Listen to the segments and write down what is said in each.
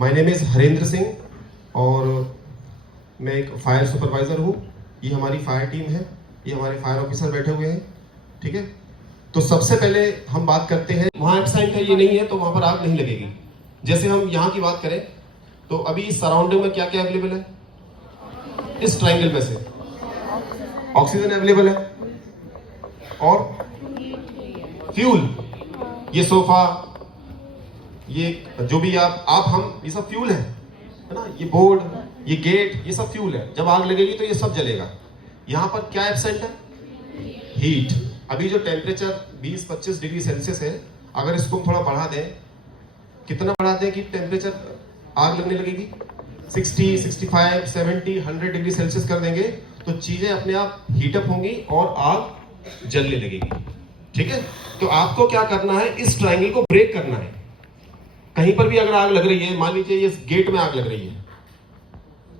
My name is Harendra Singh और मैं एक फायर सुपरवाइज़र हूँ। ये हमारी फायर टीम है, ये हमारे फायर ऑफिसर बैठे हुए हैं, ठीक है। तो सबसे पहले हम बात करते हैं, वहाँ एब्सेंट है ये नहीं है तो वहाँ पर आग नहीं लगेगी। जैसे हम यहाँ की बात करें तो अभी इस सराउंडिंग में क्या क्या अवेलेबल है? इस ट्रायंगल में से ऑक्सीजन अवेलेबल है और फ्यूल, ये सोफा, ये जो भी आप हम, ये सब फ्यूल है ना। ये बोर्ड, ये गेट, ये सब फ्यूल है। जब आग लगेगी तो ये सब जलेगा। यहाँ पर क्या एब्सेंट है? हीट। अभी जो टेम्परेचर 20-25 डिग्री सेल्सियस है, अगर इसको हम थोड़ा बढ़ा दें, कितना बढ़ा दें कि टेम्परेचर आग लगने लगेगी? 60, 65, 70, 100 डिग्री सेल्सियस कर देंगे तो चीजें अपने आप हीटअप होंगी और आग जलने लगेगी, ठीक है। तो आपको क्या करना है, इस ट्रायंगल को ब्रेक करना है। कहीं पर भी अगर आग लग रही है, मान लीजिए इस गेट में आग लग रही है,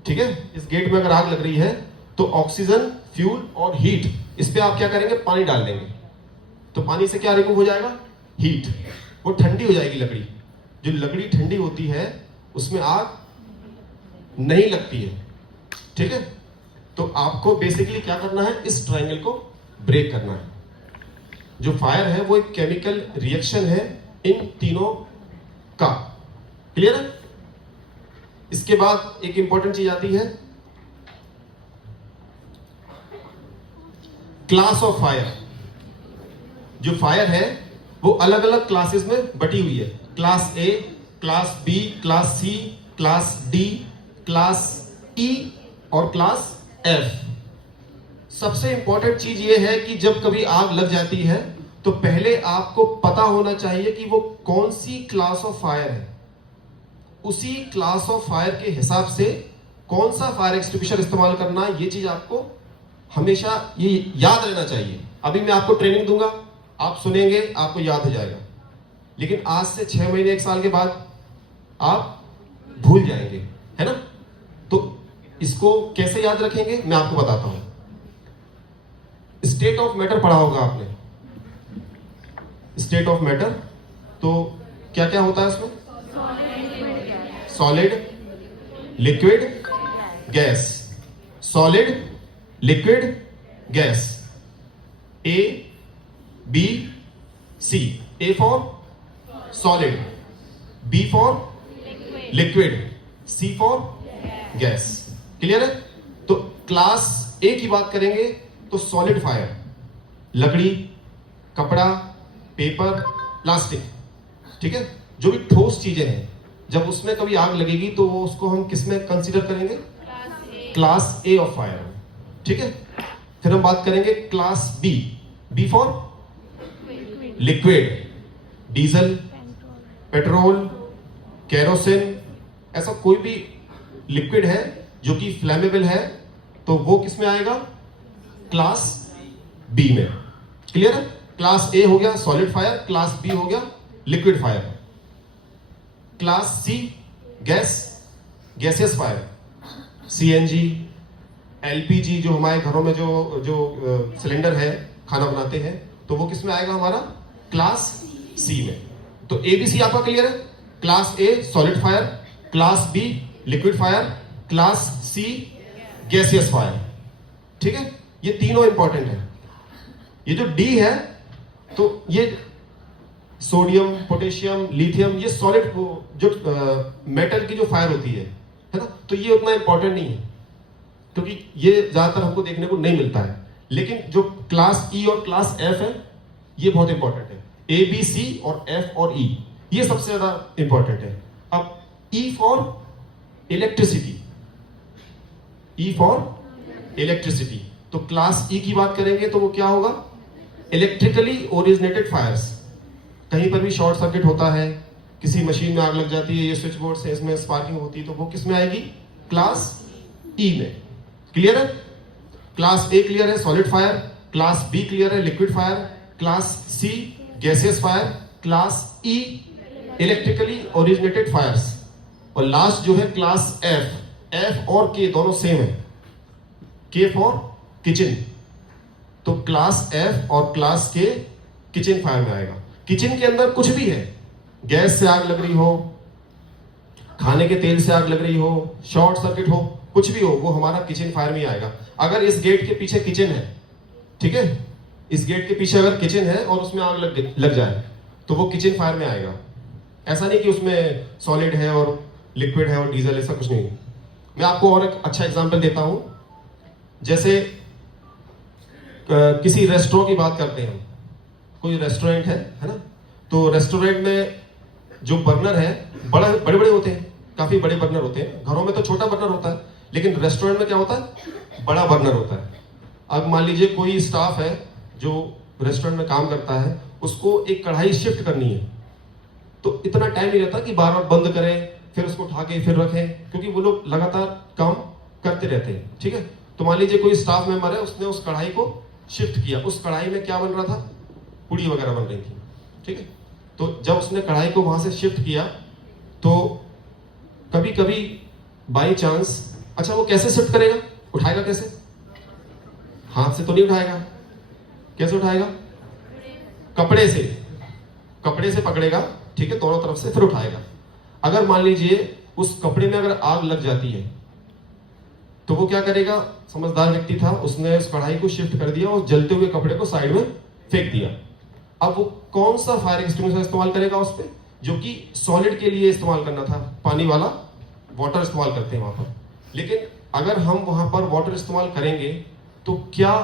ठीक है, इस गेट में अगर आग लग रही है तो ऑक्सीजन, फ्यूल और हीट, इस पे आप क्या करेंगे? पानी डाल देंगे। तो पानी से क्या रिमूव हो जाएगा? हीट। वो ठंडी हो जाएगी लकड़ी। जो लकड़ी ठंडी होती है उसमें आग नहीं लगती है, ठीक है। तो आपको बेसिकली क्या करना है? इस ट्रायंगल को ब्रेक करना है। जो फायर है वो एक केमिकल रिएक्शन है इन तीनों का। क्लियर है? इसके बाद एक इंपॉर्टेंट चीज आती है, क्लास ऑफ फायर। जो फायर है वो अलग अलग क्लासेस में बटी हुई है। Class A, class B, class C, class D, class E और क्लास एफ। सबसे इंपॉर्टेंट चीज ये है कि जब कभी आग लग जाती है तो पहले आपको पता होना चाहिए कि वो कौन सी क्लास ऑफ फायर है। उसी क्लास ऑफ फायर के हिसाब से कौन सा फायर एक्सटिंग्विशर इस्तेमाल करना है, ये चीज आपको हमेशा ये याद रहना चाहिए। अभी मैं आपको ट्रेनिंग दूंगा, आप सुनेंगे, आपको याद हो जाएगा, लेकिन आज से 6 महीने 1 साल के बाद आप भूल जाएंगे, है ना। तो इसको कैसे याद रखेंगे मैं आपको बताता हूं। स्टेट ऑफ मैटर पढ़ा होगा आपने, स्टेट ऑफ मैटर। तो क्या क्या होता है उसमें? Solid, liquid, gas. Solid, liquid, gas. A, B, C. A for solid, B for liquid, C for gas. Clear है? तो क्लास ए की बात करेंगे तो सॉलिड फायर, लकड़ी, कपड़ा, पेपर, प्लास्टिक, ठीक है, जो भी ठोस चीजें हैं, जब उसमें कभी आग लगेगी तो वो उसको हम किस में कंसीडर करेंगे? क्लास ए ऑफ फायर, ठीक है। फिर हम बात करेंगे class B. B for liquid, diesel, petrol, kerosene, ऐसा कोई भी लिक्विड है जो कि फ्लेमेबल है तो वो किस में आएगा? क्लास बी में। क्लियर है? क्लास ए हो गया सॉलिड फायर, क्लास बी हो गया liquid fire. Class C gas, gaseous fire, CNG, LPG, जो हमारे घरों में जो सिलेंडर है, खाना बनाते हैं, तो वो किस में आएगा? हमारा क्लास सी में। तो एबीसी आपका क्लियर है? Class A solid fire, class B liquid fire, class C gaseous fire, ठीक है। ये तीनों इंपॉर्टेंट है। ये जो डी है तो ये सोडियम, पोटेशियम, लिथियम, ये सॉलिड जो मेटल की जो फायर होती है ना, तो ये उतना इंपॉर्टेंट नहीं है क्योंकि ये ज्यादातर हमको देखने को नहीं मिलता है। लेकिन जो क्लास ई और क्लास एफ है ये बहुत इंपॉर्टेंट है। ए, बी, सी और एफ और ई, ये सबसे ज्यादा इंपॉर्टेंट है। अब E for electricity, E for electricity, तो क्लास ई की बात करेंगे तो वो क्या होगा? Electrically originated fires. कहीं पर भी शॉर्ट सर्किट होता है, किसी मशीन में आग लग जाती है, ये स्विच बोर्ड से इसमें स्पार्किंग होती है, तो वो किस में आएगी? क्लास ई में। क्लियर है? क्लास ए क्लियर है solid fire, class B clear है liquid fire, class C gaseous fire, class E electrically originated fires, और लास्ट जो है क्लास एफ। एफ और के दोनों सेम है, के फॉर किचन। तो क्लास एफ और क्लास के किचन फायर में आएगा। किचन के अंदर कुछ भी है, गैस से आग लग रही हो, खाने के तेल से आग लग रही हो, शॉर्ट सर्किट हो, कुछ भी हो, वो हमारा किचन फायर में आएगा। अगर इस गेट के पीछे किचन है, ठीक है, इस गेट के पीछे अगर किचन है और उसमें आग लग जाए तो वो किचन फायर में आएगा। ऐसा नहीं कि उसमें सॉलिड है और लिक्विड है और डीजल, ऐसा कुछ नहीं। मैं आपको और एक अच्छा एग्जांपल देता हूं। जैसे किसी रेस्टोरेंट की बात करते हैं, कोई रेस्टोरेंट है ना, तो रेस्टोरेंट में जो बर्नर है बड़े बड़े होते हैं, काफी बड़े बर्नर होते हैं। घरों में तो छोटा बर्नर होता है, लेकिन रेस्टोरेंट में क्या होता है, बड़ा बर्नर होता है। अब मान लीजिए कोई स्टाफ है जो रेस्टोरेंट में काम करता है, उसको एक कढ़ाई शिफ्ट करनी है, तो इतना टाइम नहीं रहता कि बार बार बंद करें फिर उसको उठा के फिर रखें, क्योंकि वो लोग लगातार काम करते रहते हैं, ठीक है। तो मान लीजिए कोई स्टाफ मेंबर है, उसने उस कढ़ाई को शिफ्ट किया। उस कढ़ाई में क्या बन रहा था, पूड़ी वगैरह बन रही थी, ठीक है। तो जब उसने कढ़ाई को वहां से शिफ्ट किया तो कभी कभी बाई चांस, अच्छा वो कैसे शिफ्ट करेगा, उठाएगा कैसे, हाथ से तो नहीं उठाएगा, कैसे उठाएगा, कपड़े से पकड़ेगा, ठीक है, दोनों तरफ से, फिर उठाएगा। अगर मान लीजिए उस कपड़े में अगर आग लग जाती है तो वो क्या करेगा, समझदार व्यक्ति था, उसने उस कढ़ाई को शिफ्ट कर दिया और जलते हुए कपड़े को साइड में फेंक दिया। अब वो कौन सा फायर एक्सटिंग्विशर इस्तेमाल करेगा उस पे, जो कि सॉलिड के लिए इस्तेमाल करना था, पानी वाला वाटर इस्तेमाल करते हैं वहां पर। लेकिन अगर हम वहां पर वाटर इस्तेमाल करेंगे तो क्या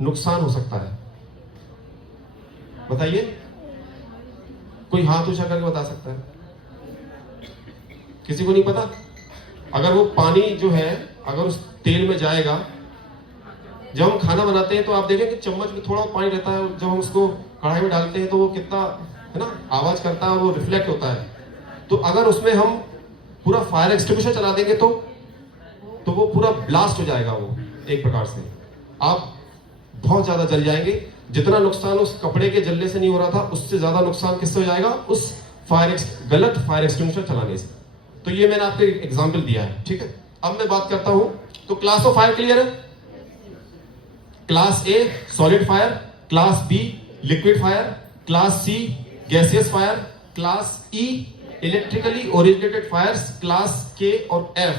नुकसान हो सकता है, बताइए, कोई हाथ ऊंचा करके बता सकता है, किसी को नहीं पता। अगर वो पानी जो है अगर उस तेल में जाएगा, जब हम खाना बनाते हैं तो आप देखेंगे चम्मच में थोड़ा पानी रहता है, जब हम उसको कढ़ाई में डालते हैं तो वो कितना, है ना, आवाज करता है, वो रिफ्लेक्ट होता है। तो अगर उसमें हम पूरा फायर एक्सटिंग्विशर चला देंगे तो वो पूरा ब्लास्ट हो जाएगा, वो एक प्रकार से आप बहुत ज्यादा जल जाएंगे। जितना नुकसान उस कपड़े के जलने से नहीं हो रहा था, उससे ज्यादा नुकसान किससे हो जाएगा, उस गलत फायर एक्सटिंग्विशर चलाने से। तो ये मैंने आपको एग्जांपल दिया है, ठीक है। अब मैं बात करता हूं, तो क्लास ऑफ फायर क्लियर है। Class A solid fire, class B liquid fire, class C gaseous fire, class E electrically originated fires, class के और एफ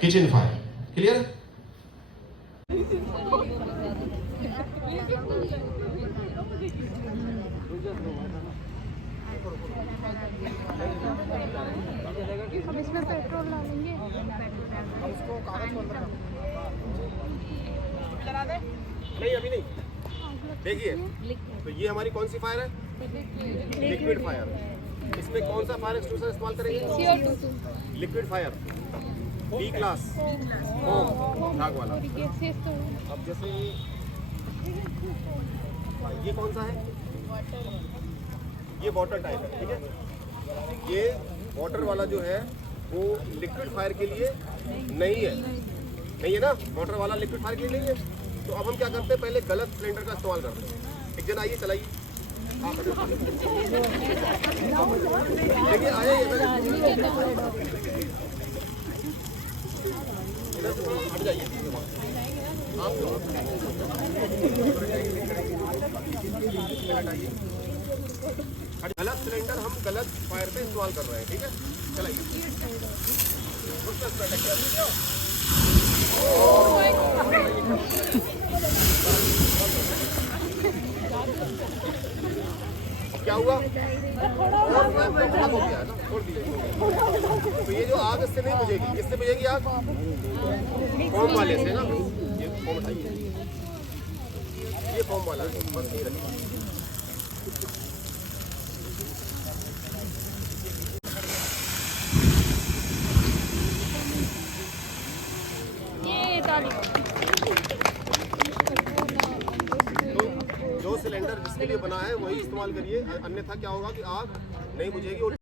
किचन फायर। क्लियर है। हम इसमें पेट्रोल डालेंगे, उसको कागज को अंदर नहीं, अभी नहीं। देखिए, तो ये हमारी कौन सी फायर है, लिक्विड फायर। इसमें कौन सा फायर एक्सटिंग्विशर इस्तेमाल करेंगे, लिक्विड फायर, बी क्लास, होम झाग वाला। अब जैसे ये कौन सा है, ये वाटर टाइप है, ठीक है। ये वाटर वाला जो है वो लिक्विड फायर के लिए नहीं है ना, वाटर वाला लिक्विड फायर के लिए नहीं है। तो अब हम क्या करते हैं, पहले गलत सिलेंडर का इस्तेमाल करते हैं। एक जन आइए, चलाइए, देखिए आए, हट जाइए, गलत सिलेंडर हम गलत फायर पे इस्तेमाल कर रहे हैं, ठीक है। चलाइए, क्या हुआ, छोड़ दीजिए। तो ये जो आग इससे नहीं बुझेगी, किससे बुझेगी आग, फोम वाले से ना। ये फोम उठाइए, ये फोम वाला है, बस ये रखिए। जो सिलेंडर जिसके लिए बना है वही इस्तेमाल करिए, अन्यथा क्या होगा कि आग नहीं बुझेगी।